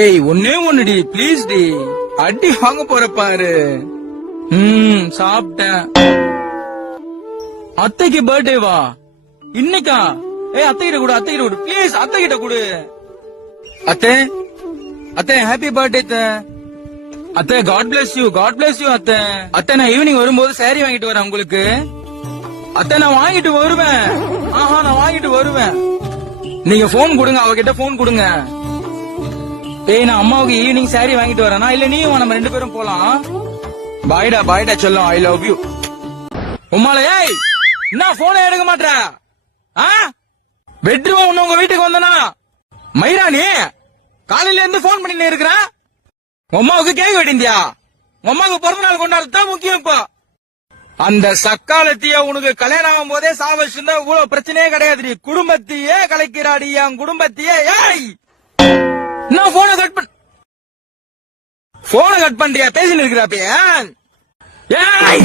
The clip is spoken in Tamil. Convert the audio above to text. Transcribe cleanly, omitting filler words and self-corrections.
ஏய் ஒன்னே ஒண்ணுடி ப்ளீஸ் டி, அடி வாங்க போற பாரு. சாப்பிட்டேன். அத்தைக்கு பர்த்டேவா இன்னைக்கா? ஏய் அத்தை கிட்ட கொடு, அத்தை கிட்ட கொடு ப்ளீஸ், அத்தை கிட்ட கொடு. அத்தை அத்தை ஹாப்பி பர்த்டே அத்தை. God bless you, God bless you அத்தை. அத்தை நான் ஈவினிங் வரும்போது சாரி வாங்கிட்டு வரேன் உங்களுக்கு. அத்தை நான் வாங்கிட்டு வருவேன். நான் வாங்கிட்டு வருவேன். நீங்க போன் கொடுங்க, அவகிட்ட போன் கொடுங்க. ஏய் நான் அம்மாவுக்கு ஈவினிங் சாரி வாங்கிட்டு வரேனா, இல்ல நீயும் நம்ம 2 பேரும் போலாம். பாய்டா பாய்டா சொல்லும், ஐ லவ் யூ. உம்மால ஏய் என்ன போனை எடுக்க மாட்டற? பெட்ரூம் ஒண்ணு உங்க வீட்டுக்கு வந்தனா மயிரா நீ காலையில இருந்து போன் பண்ணிட்டு இருக்கிற. உம்மாவுக்கு கேக் வெட்டிந்தியா? உம்மாவுக்கு பிறந்த நாள் கொண்டாடுறதுதான் முக்கியம். இப்போ அந்த சக்காலத்திய உனக்கு கல்யாணம் ஆகும் போதே சாவச்சுன்னா இவ்வளவு பிரச்சனையே கிடையாது. குடும்பத்தையே கலைக்கிறாடி என் குடும்பத்தையே. ஏய் நான் போனை கட் பண்றியா? பேசிட்டு இருக்கிறாப்பே. ஏய்